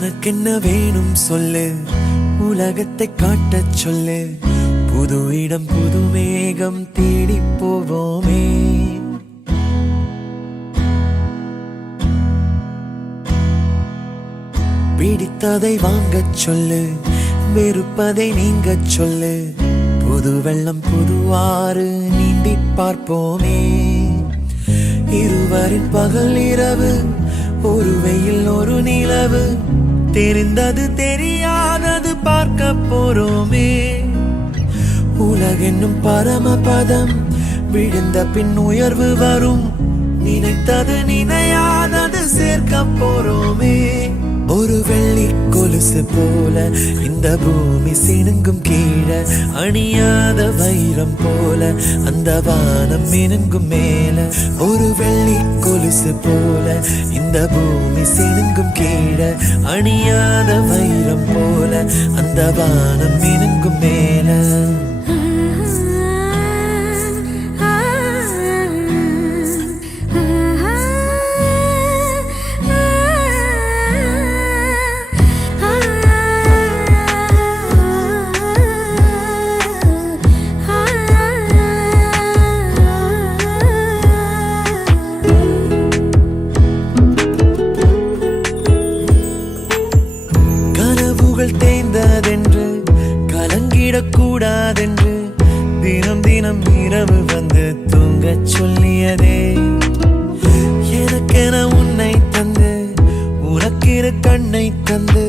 உனக்கென்ன வேணும் சொல்லு, உலகத்தை காட்டச் சொல்லு. புது இடம் புது மேகம் தேடி போவோமே. பிடித்ததை வாங்கச் சொல்லு, வெறுப்பதை நீங்கச் சொல்லு. புது வெள்ளம் புது ஆறு நீந்தி பார்ப்போமே. இருவரின் பகல் இரவு, ஒரு வெயில் ஒரு நிலவு. தெரிந்தது தெரியாதது பார்க்க போறோமே. உலகென்னும் பரமபதம், விழுந்த பின் உயர்வு வரும். நினைத்தது நினையாதது சேர்க்க போறோமே. ஒரு வெள்ளி கொலுசு போல இந்த பூமி சினுங்கும் கீழே, அணியாத வைரம் போல அந்த வானம் மினுங்கும் மேல. ஒரு வெள்ளி கொலுசு போல இந்த பூமி சினுங்கும் கீழே, அணியாத வைரம் போல அந்த வானம் மினுங்கும் மேல. தேய்ந்ததென்று கலங்கிடக்கூடாதென்று தினம் தினம் இரவு வந்து தூங்கச் சொல்லியதே. எனக்கென உன்னை தந்து உனக்கிரு கண்ணை தந்து,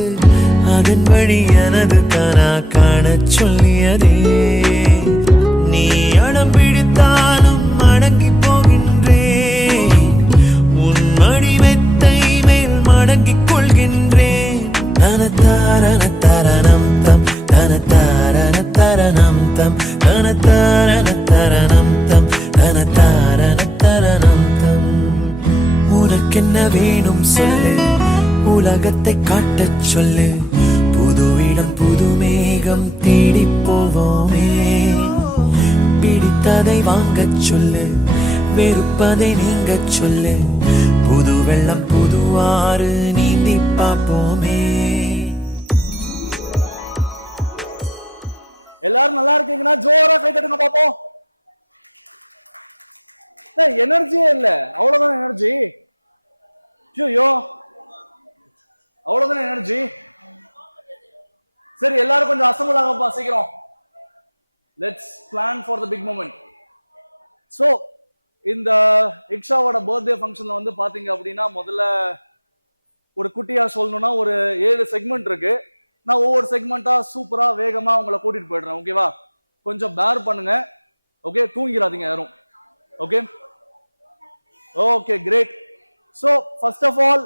அதன் வழி எனது கனா காணச் சொல்லியதே. நீ அடம் பிடித்தாலும் அடங்கி போகின்றேன், உன் மடி மெத்தை மேல் மடங்கிக் கொள்கின்றேன். தனத்தாரண தரணம் தம் தனத்தாரண தரணம் தம் தனத்தாரண தரணம் தம் தனத்தாரண தரணம் தம். உனக்கென்ன வேணும் சொல்லு, உலகத்தை காட்டச் சொல்லு. புது இடம் புது மேகம் தேடி போவோமே. பிடித்ததை வாங்கச் சொல்லு, வெறுப்பதை நீங்கச் சொல்லு. புது வெள்ளம் புது ஆறு நீந்தி பார்ப்போமே. எல்லாரும் நல்லா இருக்கீங்கன்னா ஜோரா கை தட்டுங்க பாப்போம். எனர்ஜியே இல்ல, அவ்வளவுதான் எனர்ஜி. ஐயோ அவ்வளவுதான் எனர்ஜி. சரி எல்லாரும் கொஞ்சம் அசம்பிள் ஆகப்பா சீக்கிரம். Let's plan for the big moment. So இந்த இக்ஷாவோட பர்த்டே ஃபங்க்ஷன்ல வந்து பாத்தீங்க அப்படின்னா, முதல்ல ஒரு குட்டியா சொல்லணும்னா ஒரு 7 செக்மெண்ட் இருக்கு. நான் ஒவ்வொரு செக்மெண்டா சூப்பரா வேகமா உங்களை கூட்டிட்டு போயிடுறேன். ஓகேவா? கொஞ்சம் பேர் பண்ணுங்க. ஓகே, தூங்கிடாதீங்க யாரும். Okay okay great. So first of all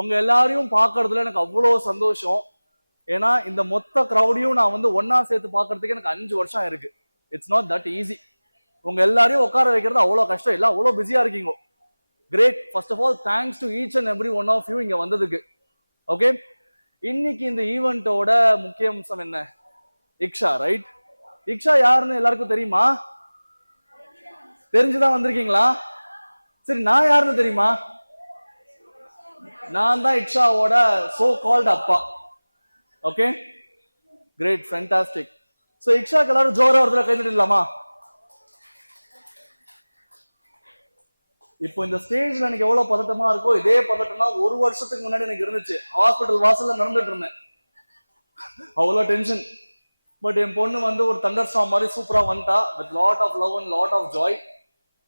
உங்க எல்லாரையும் பார்க்கறதுல எனக்கு அவ்வளோ சந்தோஷம். ஏன்னா இந்த மொத்த க்ரௌடையும் நான் வந்து ஒன்னா சேர்த்து பார்க்கறதுக்கு எனக்கு 5 வருஷம் இருக்கு. It's not that easy. உங்க எல்லாரையும் உட்கார வைக்கிறது அவ்வளோ கஷ்டம். எல்லாம் அவ்வளோ பிஸியா இருக்கீங்க. Great. First of all thanks to each and every one of you இங்க வந்ததுக்கு. ஓகே, இன்னைக்கு இந்த ஈவெண்டோட முக்கிய அம்சம் என்ன? இக்ஷா, ரைட்? இக்ஷா யாருன்னு எல்லாருக்கும் தெரியுமா? தெரிஞ்சுதான் வந்திருக்கீங்களா? சரி, நான் யாருன்னு தெரியுமா? நான் தான் இக்ஷாவோட சோ கால்ட் அப்பா. Okay great, fantastic. சோ இக்ஷாக்கு எல்லாரும் ஜோரா ஒருத்தர கை தட்டிடலாமா? இப்போ இந்த ஸ்டேஜ்ல எனக்கு எவ்வளவு பதட்டமா இருக்கோ, இதே பதட்டம்னா 1 வருஷத்துக்கு முன்னாடி எனக்கு இருந்துச்சு. ஹாஸ்பிட்டல் வாசல்ல நடந்துட்டு இருந்தேன், அவ்வளவு டென்ஷன். பட் என் பொண்ணு வந்து ஒரு தண்டர் ஸ்டார்ம் மாதிரி சூப்பரா வந்துட்டா, with lot of love and lot of joy.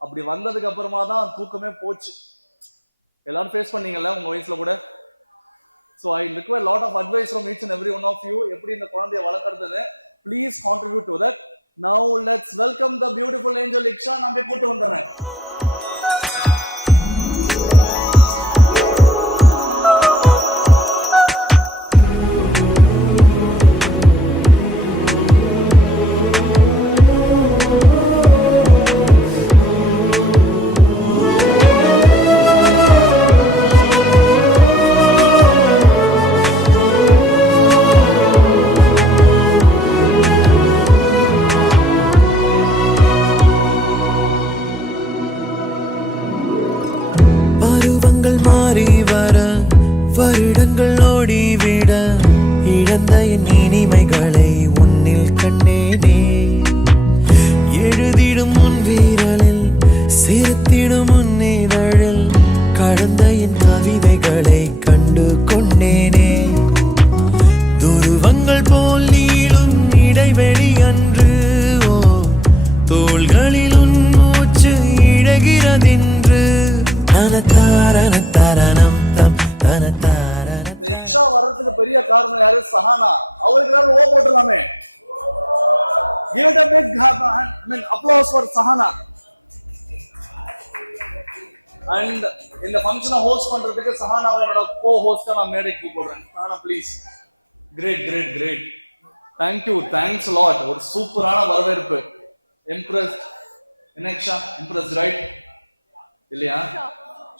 அப்படி வந்ததுக்கு அப்புறமா தான் தூக்கமே போச்சு. எல்லாரும் ஃபேஸ் பண்ணீங்கல்ல உங்க வயசுல கூட. So I require a lot of advice from each and every one of you. எப்படி இந்த குழந்தையை வளர்க்கறதுன்னு please contribute to that. Now let's welcome the beautiful angel Iksha. நான் கூட்டு வந்துறேன். அன்று ஓ தோள்களில் உன் மூச்சு இழகிறதென்று தனத்தாரண தரணம் தம் தனத்தாரண. இந்த இக்ஷா வர்றதுக்கு பெரிய காரணம் யாரு? சஹானா. அவருக்கு எல்லாரும் ஓ போட்டுலாமே. Give it a big applause for Sahana. And இந்த ஃபங்க்ஷனை ஹோஸ்ட் பண்றதுக்கு சஹானாவை என்னோட கோ ஹோஸ்டா நான் மேடைக்கு கூப்பிடுறேன். Sahana please. Great great great. Thank you, thanks lot. ஒரு சூப்பரான வரவேற்பு. இம்ப்ரெஸ்ட். என்ன இக்ஷா? Impressed right? இல்லையா?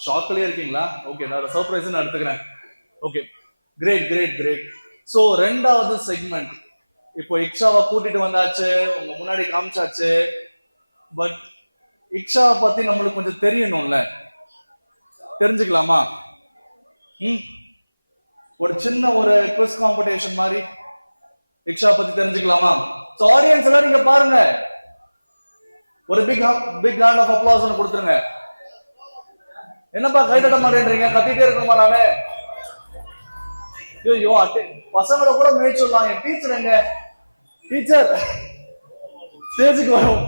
ஷாக்லயே இருக்கீங்களா? ஓகே, நான் சர்ப்ரைஸ் நான் எடுத்துக்கிறேன். Okay, great great great. So ரெண்டாவது செக்மெண்ட் இப்போ இக்ஷாவை கூட்டிட்டு வந்தாச்சு, உங்க முன்னாடி காமிச்சாச்சு. பட் இக்ஷாவை பத்தி நம்மளுக்கு கொஞ்சம் தெரியணும்ல, தெரிஞ்சுக்கலாமா? ஒரு சின்ன ஒரு குவிஸ் காம்படிஷன் மாதிரி இக்ஷா பத்தி தெரிஞ்சுக்கலாமா? சோ ஆடியன்ஸ் எல்லாரும் இங்க பாருங்க, ஒரு பிக் ஹேண்ட் ஆஃப் அப்ளாஸ் ஒன்று கொடுத்துருங்க. என்னப்பா கை தட்ட மாட்டேன்றீங்க? கத்திட்டே இருக்கணுமா நானு? ஐயோ, பசங்களை கூட மேய்ச்சி சொல்லலாம். என் டீச்சர் எங்க? டீச்சர் ஸ்டேஜுக்கு வரும்.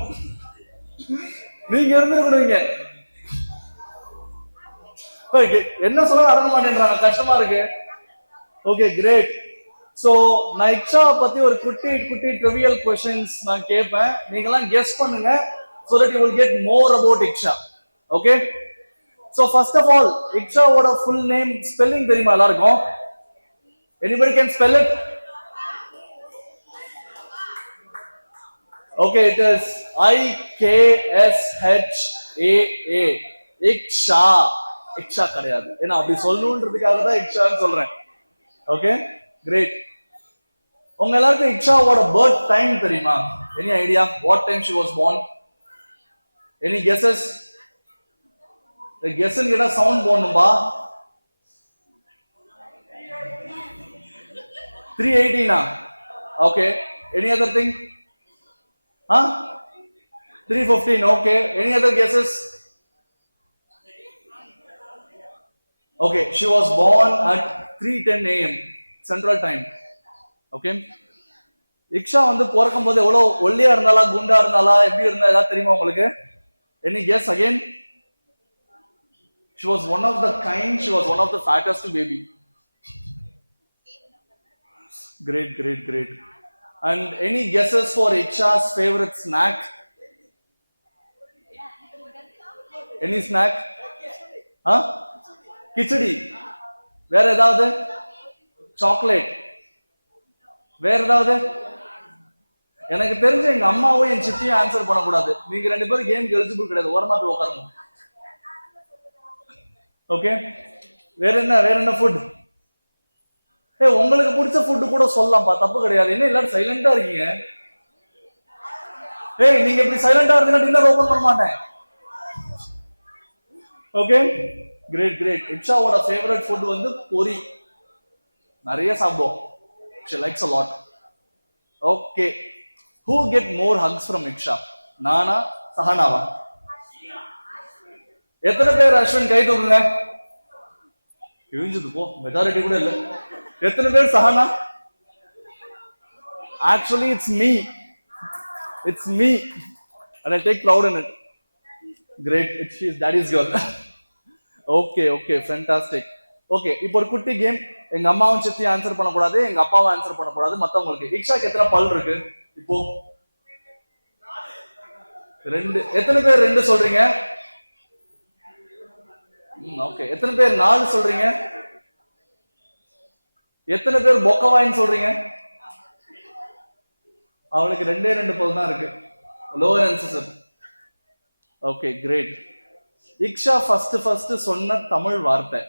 நீங்க இருந்துருக்கணுங்க. என்ன சொல்ல அடங்க மாட்டேன்றாங்க, கஷ்டமா இருக்கு. Okay, great. சோ நான் இக்ஷாவை பத்தி ஒரு குட்டி குட்டி ட்ரிவியல் क्वेश्चंस நான் கேட்பேன், நீங்க எல்லாம் கெஸ் பண்ணுங்க, so that you will get more about இக்ஷா. Okay, so first of all இக்ஷாவோட ஃபுல் நேம் ஸ்பெல்லிங் தெரியுமா எல்லாருக்கும்? Anybody can spell it? Okay, it is IKSHAA. இக்ஷா. இக்ஷா கிடையாது, ஏன்னா அப்படி சொல்லணுன்றதுக்காக தான் இக்ஷான்னு சொல்றேன். Okay, great. உங்க எல்லாருக்கும் இக்ஷாவோட பர்த் டைம் தெரியுமா? Any idea what time she was born? Any guesses? கெஸ்ன்னு கேட்டா சவுண்ட் போடணும்பா. 318. Okay, any other thing? 315. Okay, any other guesses? Okay, she was born at 3:10 AM Central Time. Okay, இக்ஷா வந்து பிறக்கும் போது எவ்வளவு ஒல்லியா இருந்தாலா குண்டா இருந்தாலா எப்படி இருந்தா ஏதாவது தெரியுமா உங்களுக்கு? Any guess again? She was one of the kind, she was one of the fattest baby. Great, great, great. And any guesses for Iksha's favorite snack? Any snack? Kichadi. வேற ஏதாவது? சாக்லேட். வேற ஏதாவது? எனக்கு தெரிஞ்ச எங்க அம்மாவும் என் சித்தியும் ஆன்சர் பண்ணக்கூடாது. நீங்க ரெண்டு பேரும் கேம் எலிஜிபிள் கிடையாது, ஓரமா போய் உட்காருங்க. ஓகே, வேற என்ன ஃபுட்? உங்களுக்கு பிடிச்ச ஃபுட்டு கூட சொல்லலாம்ப்பா, தப்பு கிடையாது. என்ன எல்லாரும் சைலண்டா இருக்கீங்க? நீங்க இப்படி சைலண்டா இருந்தீங்கன்னா டின்னர் ஓபன் பண்ண மாட்டேன். Okay, great great. இக்ஷாவோட ஃபேவரட் ஃபுட் வந்து பொரி, நிறைய சாப்பிடுவோம். she likes a lot. Okay, who get more hugs from இக்ஷா? நானா சஹானாவா? எத்தனை பேர் அஸ்வின் கை தூக்குங்க? கிழிஞ்சது போ, மெஜாரிட்டி கூட இல்ல. எத்தனை பேர் Sahana? Actually it's me and I take proud in it. Great, she is daddy's girl. Okay, fantastic. Okay, இப்போ ஒரு குட்டி கேம். எங்க அம்மாவும் சித்தி ஆன்சர் பண்ணக்கூடாது, எங்க அப்பாவும் ஆன்சர் பண்ணக்கூடாது, மத்தவங்களுக்கு. இக்ஷாக்கு எத்தனை பல் இருக்கு இப்போ? 2. எத்தனை பேர் 2 சொல்றீங்க? ஓகே, எத்தனை பேர் 4 சொல்றீங்க? எத்தனை பேர் பொக்கவாயின்னு சொல்றீங்க? அவளுக்கு 2 பல் தான் இருக்கு. Lower answer. Okay, great. Iksha first சொன்ன தமிழ் வார்த்தை.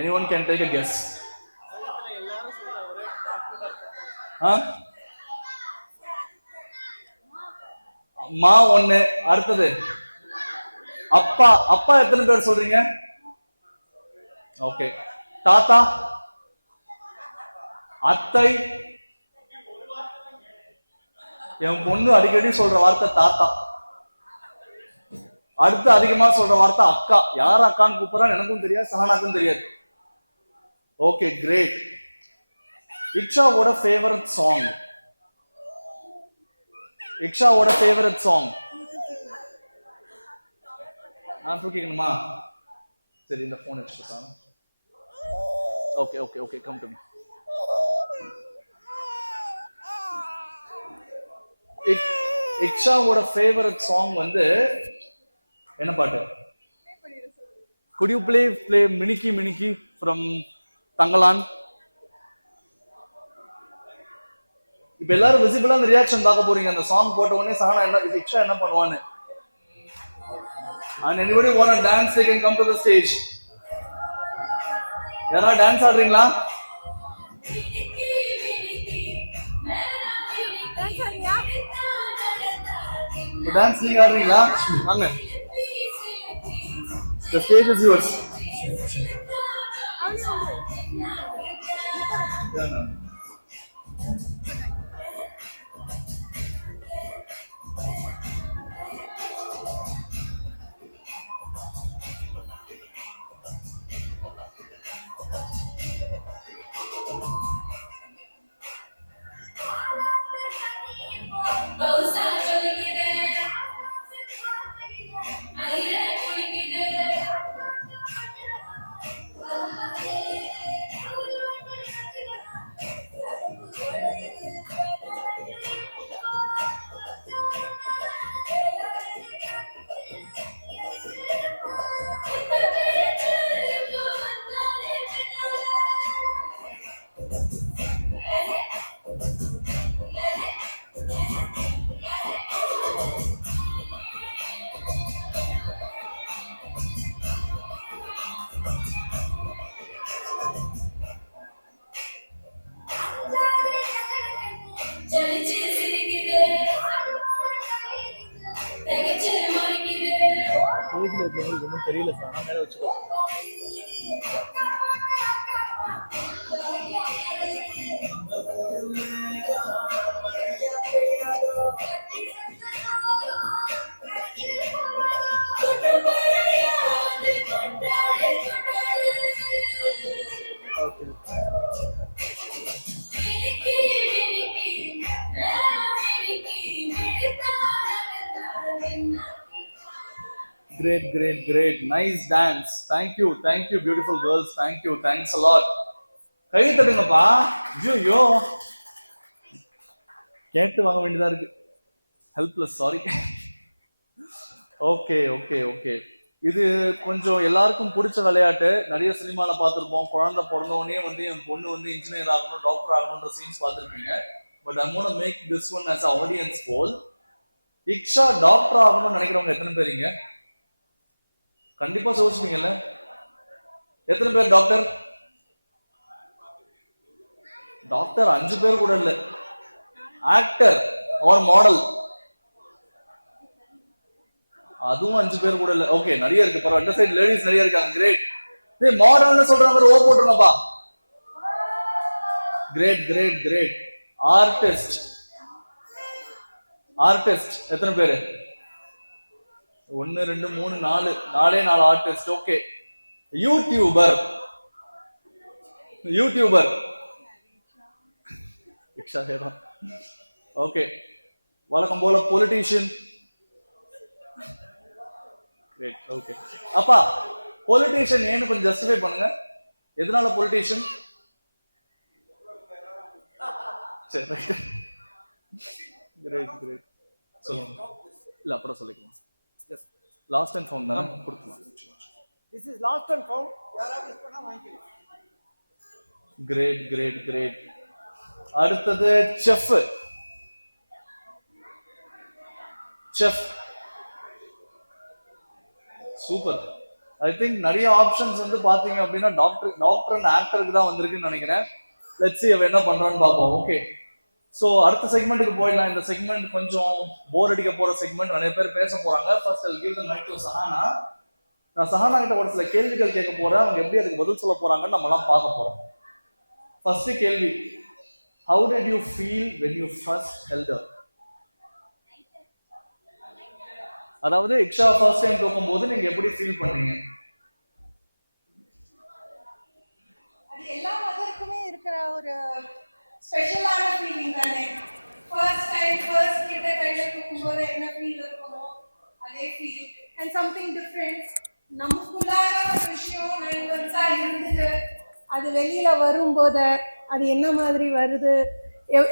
anyone can take a guess? அம்மா ஒண்ணு, அடுத்தது அப்பா எத்தனை பேர் சொல்றீங்க? ஓகே, தாத்தா, அத்தை. என் பொண்ணு அடிக்கடி சொல்ற வார்த்தை தாத்தா. அடுத்து அதிகமா சொல்ற வார்த்தை அக்கா. யார் அக்கான்னு கூப்பிடுறான்னு எனக்கும் தெரியாது, சஹானாக்கும் தெரியாது. Okay, great. இக்ஷாவோட ஃபேவரட் சாங்? இக்ஷாவோட ஃபேவரட் சாங். நான் தூக்கிக்கணுமா? சரி, இந்த போன் வச்சுக்கலாம். Okay okay okay, come to me. இக்ஷாவோட ஃபேவரட் சாங் வந்து என்ன பாட்டு? Could you play மினிக்கி மினிக்கி from Thangalaan? இப்ப எல்லாரும் விசிபிளா அந்த ரியாக்ஷன் பார்க்க போறீங்க. அந்த சாங் போட்ட உடனே சஹனா என்ன, இக்ஷா என்ன பண்ணுவான்னு. And anybody want to dance, they can come to the stage. யாரா டான்ஸ் ஆடுறீங்களா? டான்ஸ் நீங்க ஆடுறீங்களா? வாங்க. The stage is yours. தெரியல சார், மேல வச்சுக்கோ. Great, great, great. Nice dance. Thank you, beautiful girls. Thank you, thanks a lot. கை தட்டுங்கப்பா. ஐயோ, கேட்டு வாங்க வேண்டியதா இருக்கு. Helpless, sorry. Okay okay okay. இது கொஞ்சம் எல்லாருக்கும் பிடிச்ச விளையாட்டு. நிறைய சினிமால பார்த்துருப்போம். குழந்தை பிறந்தவொடனே வந்து என் பொண்ணு வந்து இன்ஜினியர் ஆகணும், டாக்டர் ஆகணும்ன்ற சீன்ஸ் பார்த்துருப்பீங்க. But I'm going to make this one as an audience poll. Iksha doctor ஆகணும்னு நினைக்கிறவங்க எத்தனை பேருங்க? கண்டிப்பா யோசிப்பீங்கல்ல. எத்தனை பேர் டாக்டர்? டாக்டர் 5 பேர் கூட இல்ல. ஆக்டர் ஆர் மாடல், அதுவும் 5 பேர் கூட இல்ல. ஓகே, நிறைய இருக்கு. பரவாயில்ல, இந்த சைடு லேடிஸ் நிறைய இருக்காங்க. கிரேட். டேய், மாடல்னு சொல்ற மாதிரி ஓ போட்டுருங்கப்பா. Great great great. Artist, artist எத்தனை பேரு? 1 2 3 4, 4 artist. Okay. Youtuber, youtuber okay. வழக்கம் போல பொலிட்டீஷியன். கிரேட். ஓகே. அப்பா, பொலிட்டீஷியன் ஏன்னு கொஞ்சம் ஜஸ்டிஃபை பண்ணுங்க. எதனால பொலிட்டீஷியன்? சரி, கிரேட் கிரேட். சொல்லுங்க. இல்ல, அப்புறம் சொல்லிக்கலாம். லாஸ்ட் அண்ட் ஃபவுண்ட் தானே கொடுக்கலாம். This is lost and found. யாரா மிஸ் பண்ணா வாங்கிக்கலாம். Great great great. அடுத்தது chef. Chef super. I think நிறைய ஆப்ஷன்ஸ் வந்து பாத்தீங்க அப்படின்னா டாக்டர் அண்ட் ஆக்டருக்கு தான் வந்திருக்குன்னு நினைக்கிறேன். லெட்ஸ் see அவ என்ன பண்றான்னு பாப்போம். ஓகே, சோ அடுத்த செக்மெண்ட்டுக்கு போயிடலாம். இந்த செக்மெண்ட் கொஞ்சம் போர் அடிக்க போற செக்மெண்ட். நிறைய பேர் பேச போறாங்க. First I'll give the mic to Sahana. நான் சஹானா கிட்ட ஒரு சில கேள்விகள் கேட்க போறேன். அவங்க எப்படி அதுக்கு பதில் சொல்ல போறாங்கன்னு நம்ம எல்லாம் பார்க்க போறோம். ஃபர்ஸ்ட் கேள்வி, how did you feel when you first held her? அதாவது இக்ஷா ஃபர்ஸ்ட் டைம் தூக்கும்போது நீங்க எப்படி ஃபீல் பண்ணீங்க? அது எல்லா மதருக்குமே இருக்கிற ஒரு ஸ்பெஷலான ஃபீலிங் தானே. ஃபர்ஸ்ட் டைம் ஃபர்ஸ்ட் கிட்ட கையில போது என்ன ஃபீல் இருக்குமோ அதே ஃபீல் அண்ட் சம்திங் டிஃப்ரெண்ட். நமக்குள்ளார ஒரு விஷயம் 9 months இருந்தது, அது வெளியில வரும்போது அது என்ன மாதிரி வருது,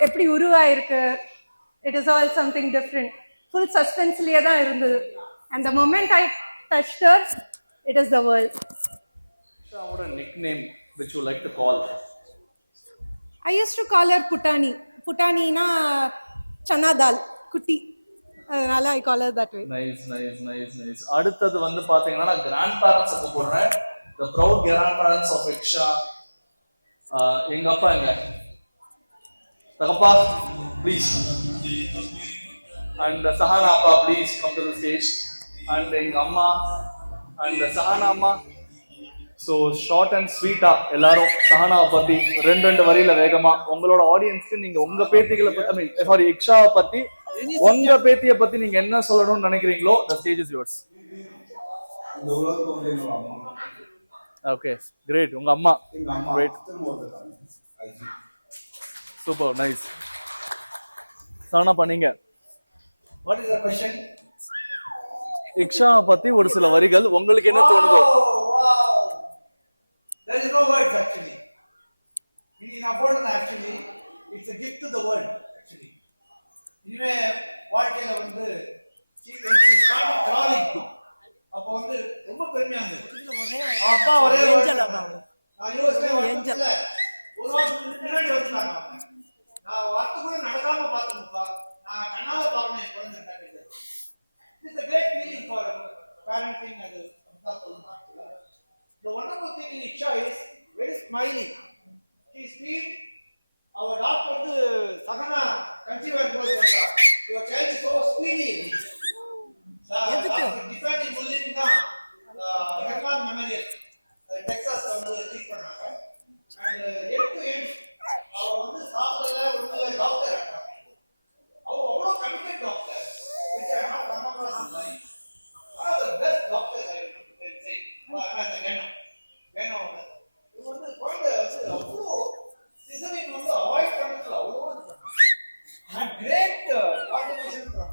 எப்படி உருவாயிருக்கு, it is all something different. Full சஸ்பென்ஸ்லயே தான் இருந்தது. And the moment I touched her, it is the world. What a nickname which you like to call? I used to call her Putani. Putani-na chana dal, kutti. அதனால I call her that way. Nice. அடுத்தது வந்து பாத்தீங்கன்னா நான் grand parents கூப்பிடுறேன். The proud grandparents of Iksha. எங்க அப்பா எங்க? தகப்பா, please. And Sahana appa, please come to the stage. And எங்க அம்மா and Sahana அம்மா. ஸோ ஷார்ட் அண்ட் ஸ்வீட்டா எல்லாரும் சஹானாவை பத்தி ரெண்டு வரியில வேகமா உங்களோட ஆடியன்ஸ்க்கு நீங்க உங்க பேத்திகளை பத்தி, சாரி இக்ஷாவை பத்தி, உங்க பேத்தியை பத்தி நீங்க என்ன சொல்லணும்னு நினைக்கிறீங்களோ, the stage is yours. Okay, great. உங்க அம்மா, கிரேட், சூப்பர், நைஸ். சஹானா பண்ணீங்க. What is the question? இக்ஷாவை பத்தி ஒரு சில வரிகள் உங்களுக்கு என்ன தோணுதோ? There is no words actually. In abundance actually, it's a gift to the world actually. இனிமே வாழ்க்கையில வந்து she started crawling. அப்போ வந்து ரொம்ப பெருமையா இருந்தது. அப்பா ஒரே நான் யோசிச்சேன், ஒரு வாரத்துக்கு முன்னாடி வந்துட்டாங்க. நான் வார்த்தை கூட நடக்காம பார்த்தேன்ப்பா, நான் கண்ணால பார்க்கணும் என் குழந்தை கேட்டது. It's a great feeling for parenting. அது அப்படிதான் சொல்லணும். The wonderful thing in Iksha is very smiley. She is sweet. Our doctor வந்து சகனா கன்சீவ் ஆகும்போது சொல்றா, your child is so sweety. Define முல்லின் தான் ஹெர்மான் மெமோரியல் டெக்சாஸ்ல வந்து ட்ரீட் பண்ணாங்க. அண்ட் எண்ட் டு எண்ட் அவ வந்து சாப்பிடல, ஒண்ணுல டாக்டர் ஆட்டாங்க. அவ அவ்வளோ committed doctor. which I have come across in life. One of the best doctors I can say. as a Gano. இது வந்து குழந்தை வந்து அவ்வளோ சிசரிங் வந்து அவாய்ட் பண்ணதுல அவ்வளோ and great contribution from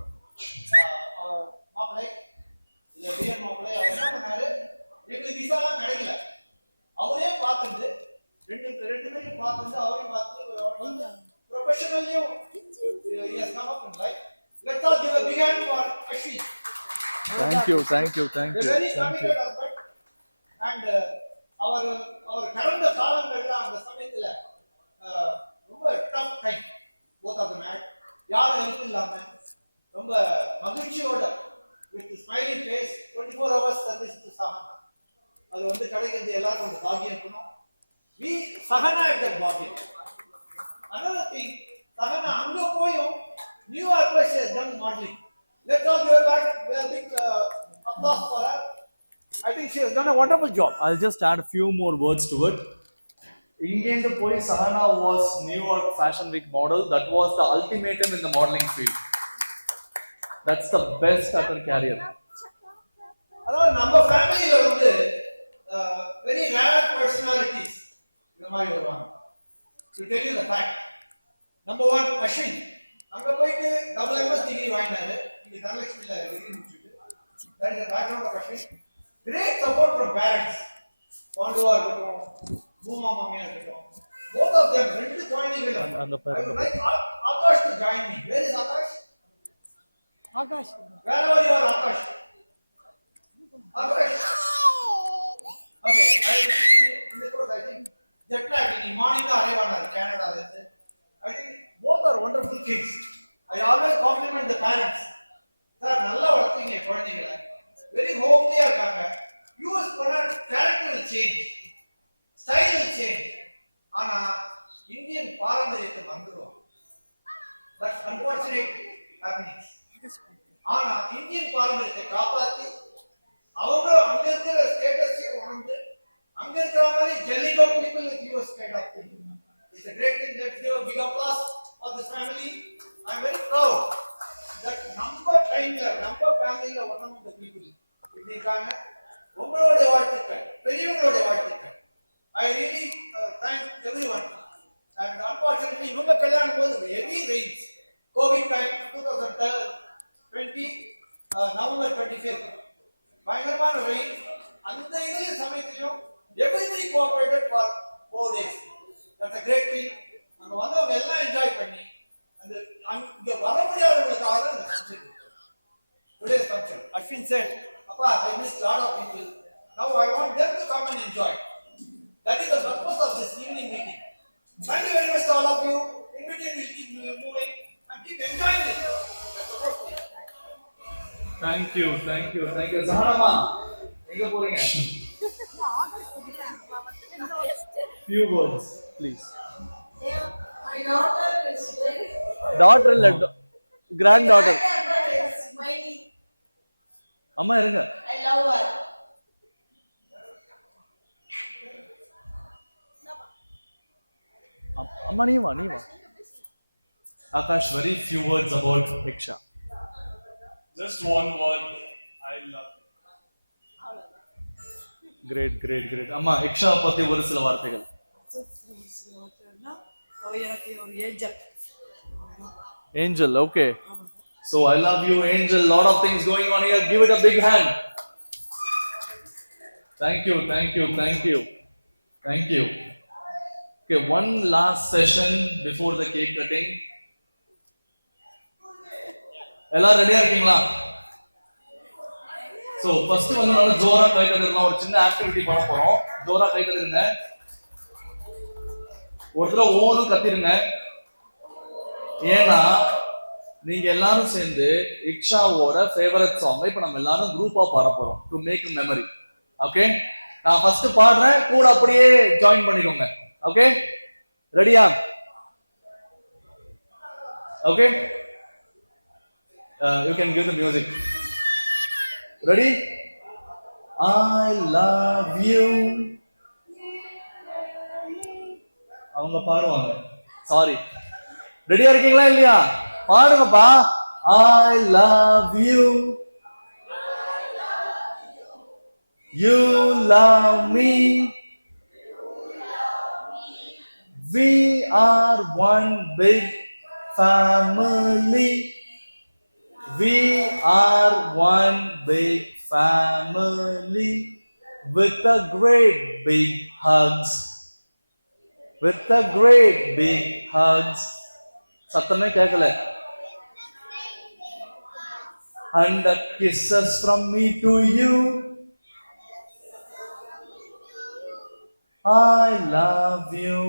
மாப்பிள்ளை, இல்லை பிஎன் மாப்பிள்ளை. அவர் என்ன பண்ணாரு, எங்களுக்கு விசாலாம் கிடைக்கல, அவரே பார்த்துட்டு ரெண்டு பேரையும் பார்த்துட்டு அவரையும் பார்த்து ப்ரொஃபஷனலியும் he has come up in life. Let's all give a big hand for Ashwi. Thank you. Very committed husband. And அவர் கடந்த காலங்கள்ல அந்த சமயத்துல ரொம்ப tough time, both of the man, யாரும் ஹெல்ப் இல்லாம ரொம்ப மகிழ்ச்சியோட with smiling face 24 hours service to Sahana. அது வந்து கிடைக்கிறது எல்லாரும் ஒரு பாக்கியம் இருக்கணும். வி சஹனா at that பாக்கியம். Another thing, சஹனா அங்க போயும் நியூயார்க்ல she has done modeling. Let's all give a big applause for her. I think she has done a wonderful job. I'll just add a few more words to it. Ingendo poi Sahana was New York Fashion Week model. That was the ultimatum in the modeling field. That's the best at her career. அதாவது நம்ம ஃபேமிலியில வந்து very rare personalities இந்த மாதிரி வருவாங்க. To tell you the fact. Number 1, Ashwin. அங்க போயிட்டு MS degree வாங்கினாரு. இங்க தனலட்சுமில டிகிரி முடிச்சிட்டு. That is the background of Ashwin. Great support from parents. Pandua இருக்கட்டும், பூமா மாமியா இருக்கட்டும். Both of them, ரெண்டு குழந்தைகளும். I would like Akash to join me. Where is Akash? Akash. Wherever you are, Akash. Akash. Okay. In the course, I think jet lag. In morning da arrive ஆனாரு கனடால இருந்து. I think both are wonderful kids. I always compliment the parents. Sir நல்லா வளர்த்தீங்க குழந்தைகளை. Very homely இருக்காங்க. Use பண்ண character will change. Style will change. ஆனா Indian பாரம்பரியத்தை மறந்துடுவோம். That's unfortunate happenings. ஆனா இந்தியன் பாரம்பரியத்தை காப்பாத்தி அவங்க அங்க இருக்கிற ஸ்டேட்டஸையும் உணர்ந்து அங்க இருக்கிற மாதிரி jelly out people with US kind of thing. It's a great thing. Let's give a big applause for this family. I'm very proud that number timeல நம்ம ஃபேமிலில one of the people இருக்காங்க. உங்களுடைய வாழ்த்துக்கள், பெரியவங்களுடைய வாழ்த்துக்கள். I really thank everyone. And unfortunately இவங்க கல்யாணம் போது heavy rains, COVID time 2020 25th. பயங்கரமான rain. அந்த இதுல சமயத்திலும் everybody cooperated for 4 days. That's a great thing. அங்க வந்தவங்க எல்லாம் என்ஜாய் பண்ணி அந்த இங்க வர முடியாதவங்களுக்காக அந்த function. Today's function. Ashwin said, "Appa, I missed a lot of people. Now I want them to come and enjoy." That is the purpose of this evening meeting. Thank you very much to all of you. In between we'll keep moving and keep enjoying it. That's the first thing. Thank you. Zahanama, எங்க போறீங்க? Few words, please. My daughter is very Daughter இல்ல, granddaughter. smiling. அம்மா இருங்க. I love her. அம்மா நீ வா. Akash, very few words about Iksha. Just one word. I love it. Great. அம்மா இக்ஷா பத்தி ஒரு சில வார்த்தைகள். Angel, okay. So I love you, Angel. Lot of things going on here. Give it a big hand. Thank you. Okay, one last session before the cake cutting. எல்லாரும் ரெடியா இருக்கீங்களா? So first வந்து நம்ம ஜோரா கை தட்டுறதுல ஒரு சின்ன ஆக்டிவிட்டி பண்ண போறோம். ஜோரா கை தட்டுங்க. ஒரு தடவை ஓன்னு கத்திருங்க. ஏன்னா நீங்க எல்லாரும் சேர்ந்து இக்ஷாவோட ஃபேவரட் சாங் இப்ப நம்ம எல்லாரும் குரூப்பா பாட போறோம் டு மேக் மெமரி. ஓகே, நான் ஃபர்ஸ்ட் பாடுறேன், கூட அப்படியே ஜாயின் பண்ணிக்கோங்க. ஓகே, ரெடியா? Okay, you can give the music. Ready? I love you. அவங்க பாடுவாங்க. சாரி, ரெடியா இருக்கீங்களா இல்லையா? பாடுங்கப்பா. I love you. You love me. We are one big family. We are one big family with a great big hugs. With a great big hugs. சத்தமே கேட்கல. And the kisses from me to you. I love you.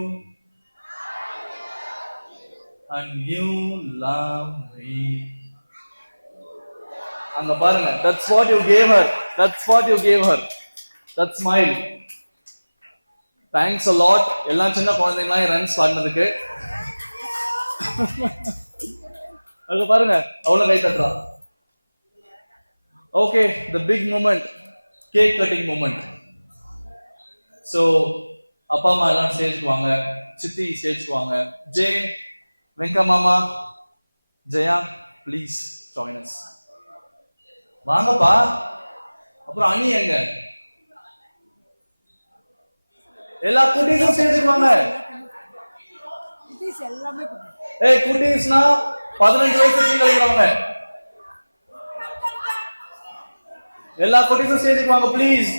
And you love me. அங்க பாருங்க. That's what you gave her. That smile. Thanks a lot. எல்லா சின்ன குழந்தைங்களாம் runs பாடினதுக்கு. அங்க பாருங்க, அவ்வளவு கை தட்டுறா. Okay, the big moment, cake cutting moment. So அப்பா அம்மா எல்லாம் ஸ்டேஜ்க்கு வாங்க, சித்தி ஸ்டேஜ்க்கு வாங்க, ஜெய், வெங்கா மாமா, ஜெயா, ப்ளீஸ் join us. வாங்கப்பா. அப்புறம் அணி எங்க? எல்லா குட்டீஸும் ஸ்டேஜ்க்கு வாங்க. ஏய், குட்டீஸ்னா 15 வயசுக்கு கீழ இருக்கிறவங்க. எல்லா குட்டீஸும் ஸ்டேஜ்க்கு வாங்க please.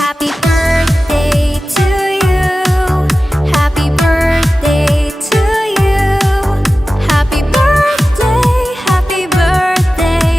Happy birthday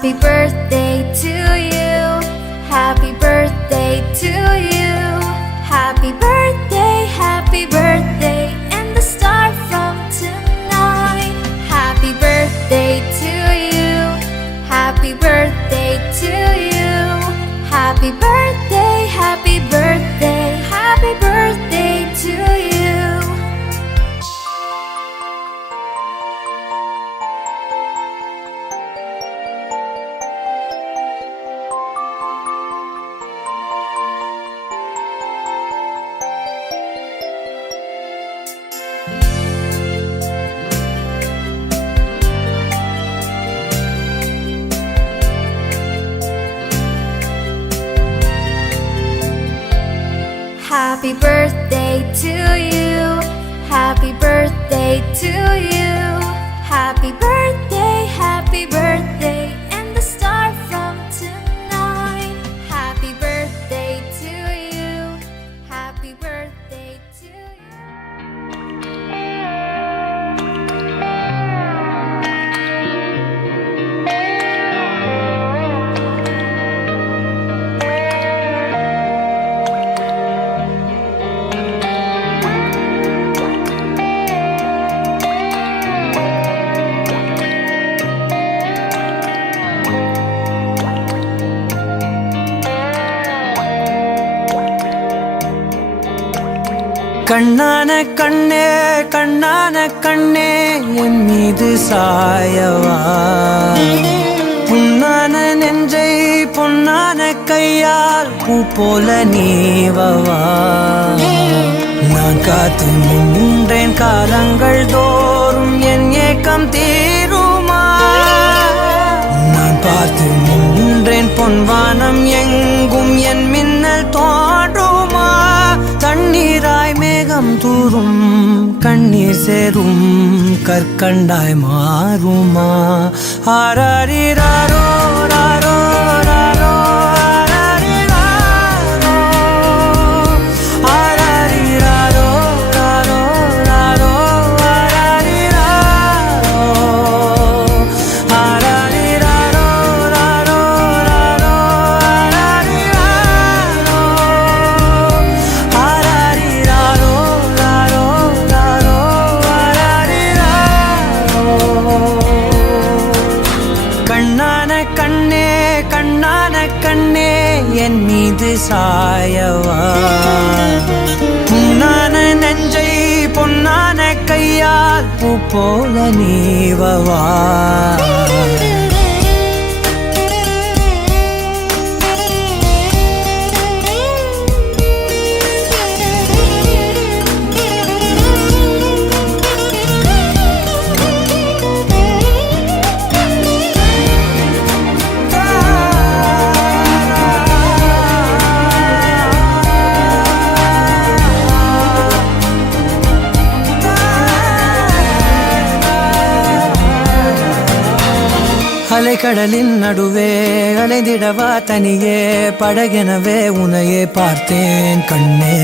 Happy birthday to you. Happy birthday to you. Happy birthday, and the star from tonight. Happy birthday to you. Happy birthday to you. Happy birthday, happy birthday, happy birthday to you. Happy birthday to you. Happy birthday to you. Happy birthday, and the star from tonight. Happy birthday to you. Happy birthday to you. கண்ணான கண்ணே கண்ணான கண்ணே என் மீது சாயவா, புண்ணான நெஞ்சை பொன்னான கையால் பூ போல நீவவா. நான் காத்து நின்றேன் காலங்கள் தோறும் என் ஏக்கம் தீருமா. நான் பார்த்து நின்றேன் பொன்வானம் எங்கும் என் மின்னல் தோன்றுமா. தண்ணீராய் மேகம் தூரும் கண்ணீர் சேரும் கற்கண்டாய் மாறுமா. ஆராரிராரோ ராரோ ராரோ ஆராரிராரோ ராரோ ராரோ ஆராரிராரோ ராரோ ராரோ கண்ணான கண்ணே கண்ணான கண்ணே என் மீது சாயவா, புண்ணான நெஞ்சை பொன்னான கையால் பூ போல நீவவா. அலைக்கடலின் நடுவே அலைந்திடவா தனியே, படகெனவே உனையே பார்த்தேன் கண்ணே.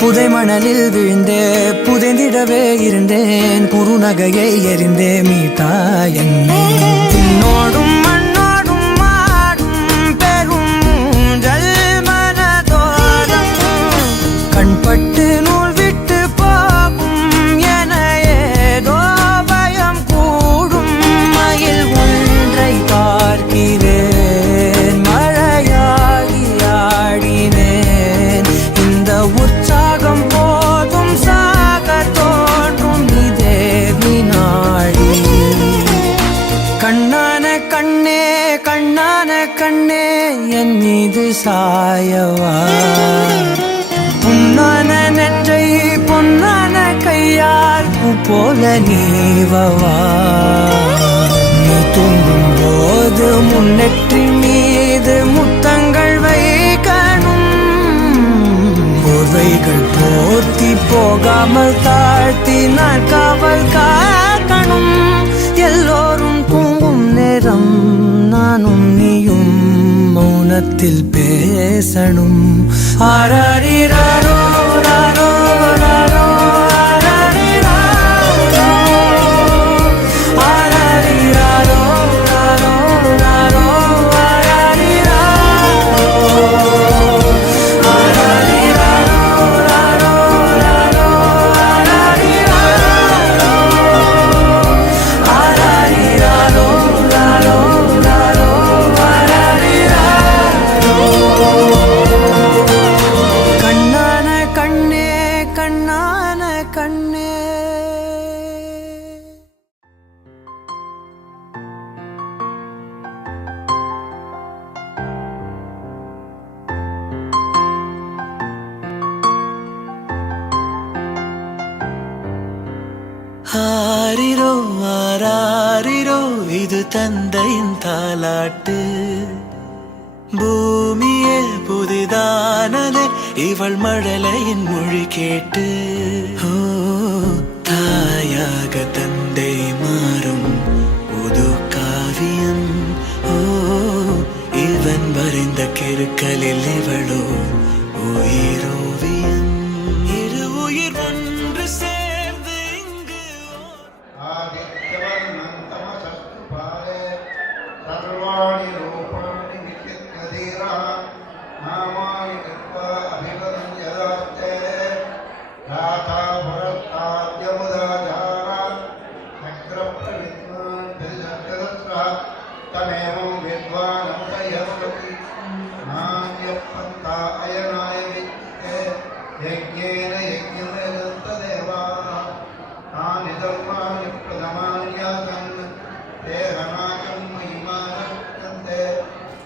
புதை மணலில் விழுந்தே புதைந்திடவே இருந்தேன், குறுநகையை எறிந்தே மீட்டா என்னே. உன்னோடும் மண்ணோடும் மாடும் பெரும் ஊஞ்சல் மனதோரம், கண்பட்டு நூல் விட்டு போகும் என ஏதோ பயம் கூடும். மயில் ஒன்றை பார்க்கிறேன், மழையாடி ஆடினேன். இந்த உற்சாகம் போதும் சாக தோன்றும் இதே வினாடி. கண்ணான கண்ணே கண்ணான கண்ணே என் மீது சாயவா, புண்ணான நெஞ்சை பொன்னான கையால் பூ போல நீவவா. நீ தூங்கும் போது முன்னெற்றி மீது முத்தங்கள் வைக்கணும், போர்வைகள் போர்த்தி போகாமல் தாழ்த்தி நான் காவல் காக்கணும். எல்லோரும் தூங்கும் நேரம் நானும் நீயும் மௌனத்தில் பேசணும். ஆராரிராரோ ராரோ ராரோ ஆராரிராரோ ஆராரிராரோ ராரோ ராரோ தந்தையின் தாலாட்டு பூமியே புதிதானதே இவள் மழலையின் மொழி கேட்டு ஓ தாயாக தந்தை மாறும் புது காவியம் ஓ இவன் வரைந்த கிறுக்கலில் இவளோ உயிரோவியம் இரு உயிர் ஒன்று சேர்ந்து இங்கு आदित्यवर्णं तमसस्तुपाले सर्वाणि रूपाणि विचित्य धीरः नामानि कृत्वा अभिवदन् यदास्ते दाता पुरस्ताद्यमुदाचारा चक्रप्रविद्वान् प्रतिजगदस्रः तमेवं विद्वानन्तयमवति नान्यः पन्था अयनाय विद्यते यज्ञेन यज्ञमयदन्तदेवाः तानि धर्माणि प्रथमान्यासन् ते हनाकं महिमानस्कन्ते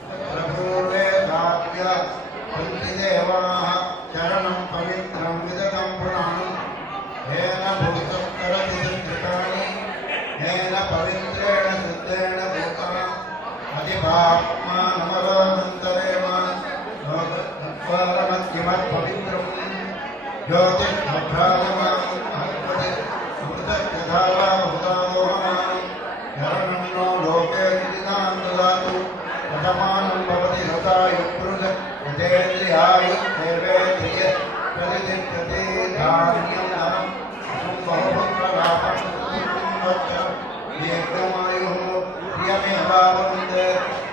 तत्र पूर्वे साध्या सन्ति देवाः शरणं पवित्रं विदतं पुराणं येन भूतस्तरति दुष्कृतानि येन पवित्रेण शुद्धेन भूता अधिपाप्मानमरामन्तरेम लोकचत्वारमध्यमत्पवित्रम् ज्योतिष्ठभ्राजमानं महत्वति अमृतस्य धारा बहुधादोहमानं शरणं नो लोके चिदिदां ददातु शतमानं भवति हतायुपुरुष यदेन्द्रियायुर्देवेन्द्रिय प्रतिष्ठति धान्यं धनं सुं बहुपुत्रलाभं संवत्सरं दीर्घमायुः प्रियमेवावन्दे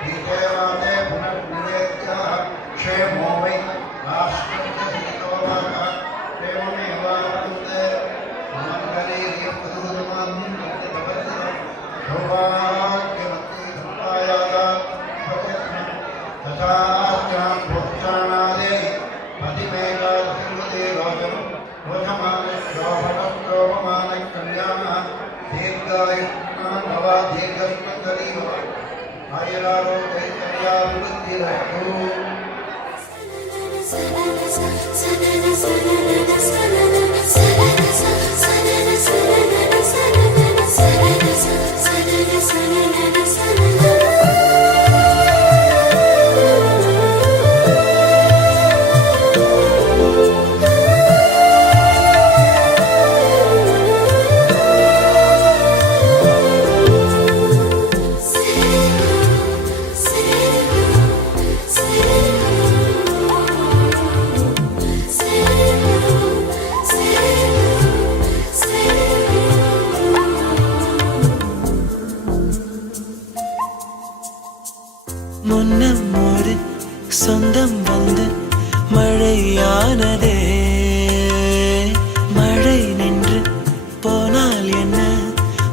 गीतेवाते पुनर्निवेद्याः क्षेमो वै राष्ट्रस्य सीतववाचः क्षेममेवावन्दे सुमङ्गलीर्यं वधूतमात्मं कन्यकवत्सलं सौभाग्यमत्ये सम्पायादात् उपकेतनं दशास्यान् पुत्राणादेहि पतिमेकास्यङ्गुते रोचनं रोचमानशोभनशोभमानकल्याणः दीर्घायुष्मान् भव दीर्घस्मङ्गली भव आयुरारोग्यैश्वर्याभिवृद्धिरस्तु முன்னம் ஒரு சொந்தம் வந்து மழையானதே மழை நின்று போனால் என்ன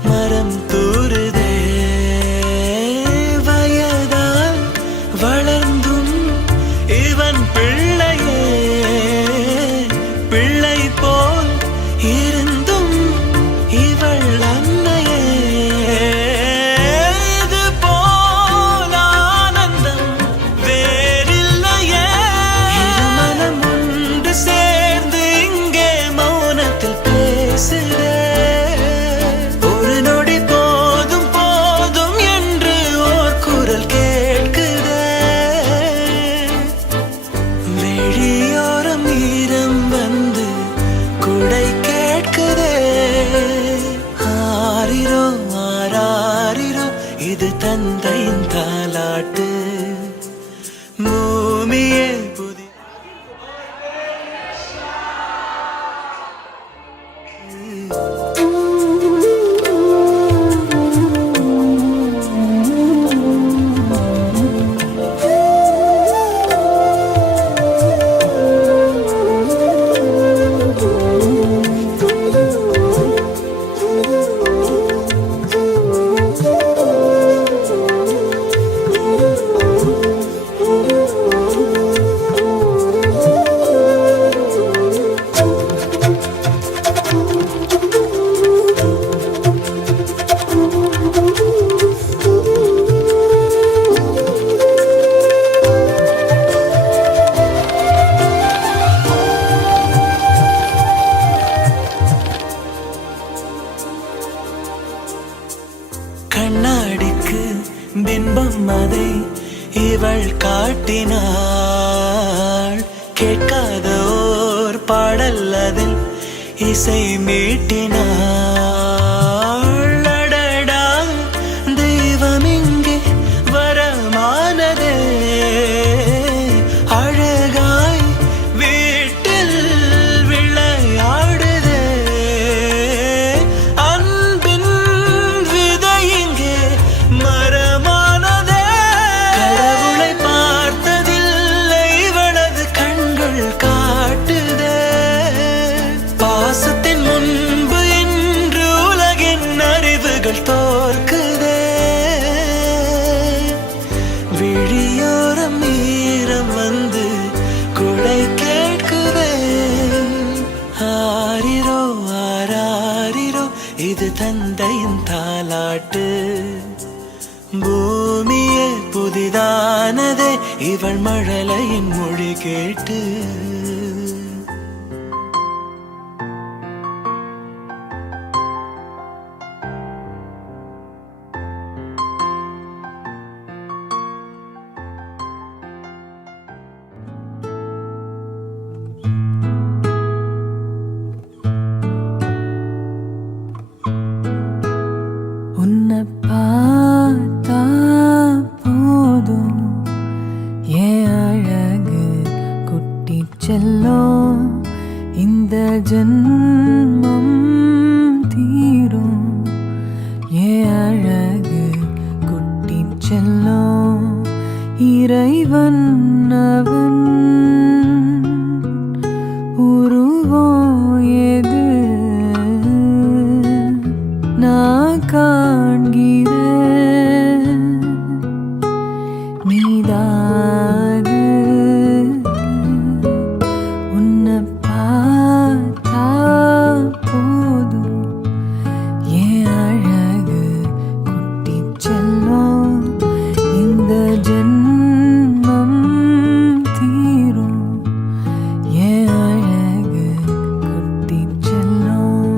மரம் தூறுதே வயதால் வளர்ந்தும் இவன் பிள்ளையே பிள்ளை போல் இருந்தும் இவள் அன்னையே இது போல் ஆனந்தம் வேறில்லையே மனம் உண்டு காட்டினாள். கேட்காத ஓர் பாடல் அதில் இசை மீட்டினாள். அடடா, தெய்வம் இங்கே வரமானதே. அழகாய் வீட்டில் விளையாடுதே. அன்பின் விதை இங்கே மரமானதே. கடவுளை பார்த்ததில்லை இவளது கண்கள் காட்டுதே. பாசத்தின் முன்பு இன்று உலகின் அறிவுகள் தோற்குதே. விழியோரம் ஈரம் வந்து குடை கேட்குதே. ஆரிரோ ஆராரிரோ இது தந்தையின் தாலாட்டு. பூமியே புதிதானதே இவள் மழலையின் மொழி கேட்டு. உன்னை பார்த்தா போதும் என் அழகு குட்டி செல்லும். இந்த ஜென்மம் தீரும். என் அழகு குட்டி செல்லும். இறைவன் அவன் உருவம் எது நான் காண்கிறேன். நீதாது உன்னை பார்த்தா போதும் என் அழகு குட்டி செல்லும். இந்த ஜென்மம் தீரும். என் அழகு குட்டி செல்லும்.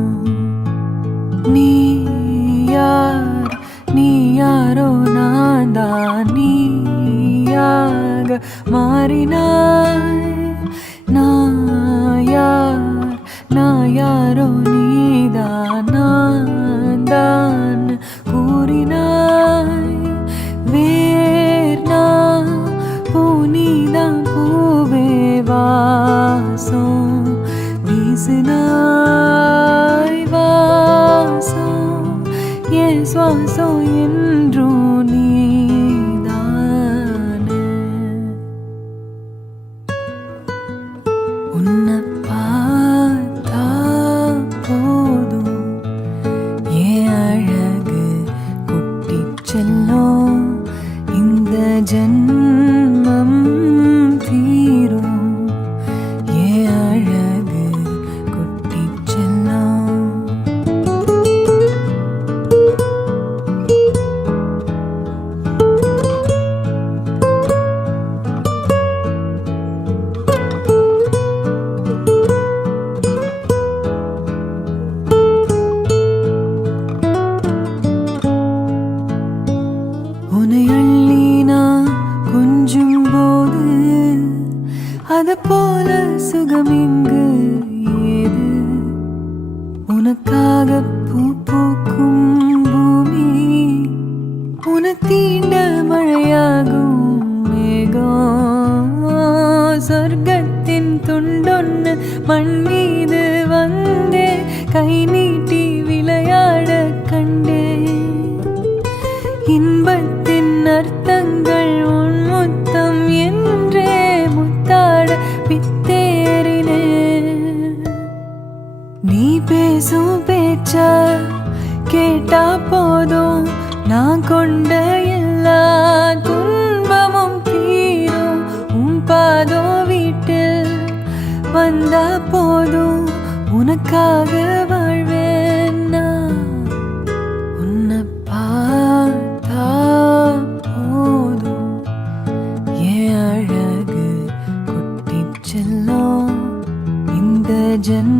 நீ யார், நீ யாரோ நான்தான் நீயாக மாறினாய். நான் யார், நான் யாரோ நீதான் நான்தான் கூறினாய். வேர் நான் பூனிதான் பூவே வாசம் வீசினாய். வாசம் என் சுவாசம் என்றும் நீதானே. உன்னை பார்த்தா போதும் என் அழகு குட்டி செல்லும். இந்த ஜென்மம் தீரும். என் அழகு குட்டி செல்லும். உன்னை அள்ளி நான் கொஞ்சும் போது அது போல சுகம் இங்கு ஏது. உனக்காக பூ பூக்கும் பூமி உன தீண்ட மழையாகும் மேகம். சொர்க்கத்தின் துண்டொன்னு மண் மீது வந்தே கை நீட்டி விளையாட கண்டே. இன்பத்தின் அர்த்தங்கள் உன் முத்தம் என்றே முத்தாட பித்தேறினே. நீ பேசும் பேச்ச கேட்டா போதும் நான் கொண்ட எல்லா துன்பமும் தீரும். உன் பாதோ வீட்டில் வந்தா போதும் உனக்காக வாழ்வேன் நான். உன்னை பார்த்தா போதும் என் அழகு குட்டி செல்லும். இந்த ஜென்மம்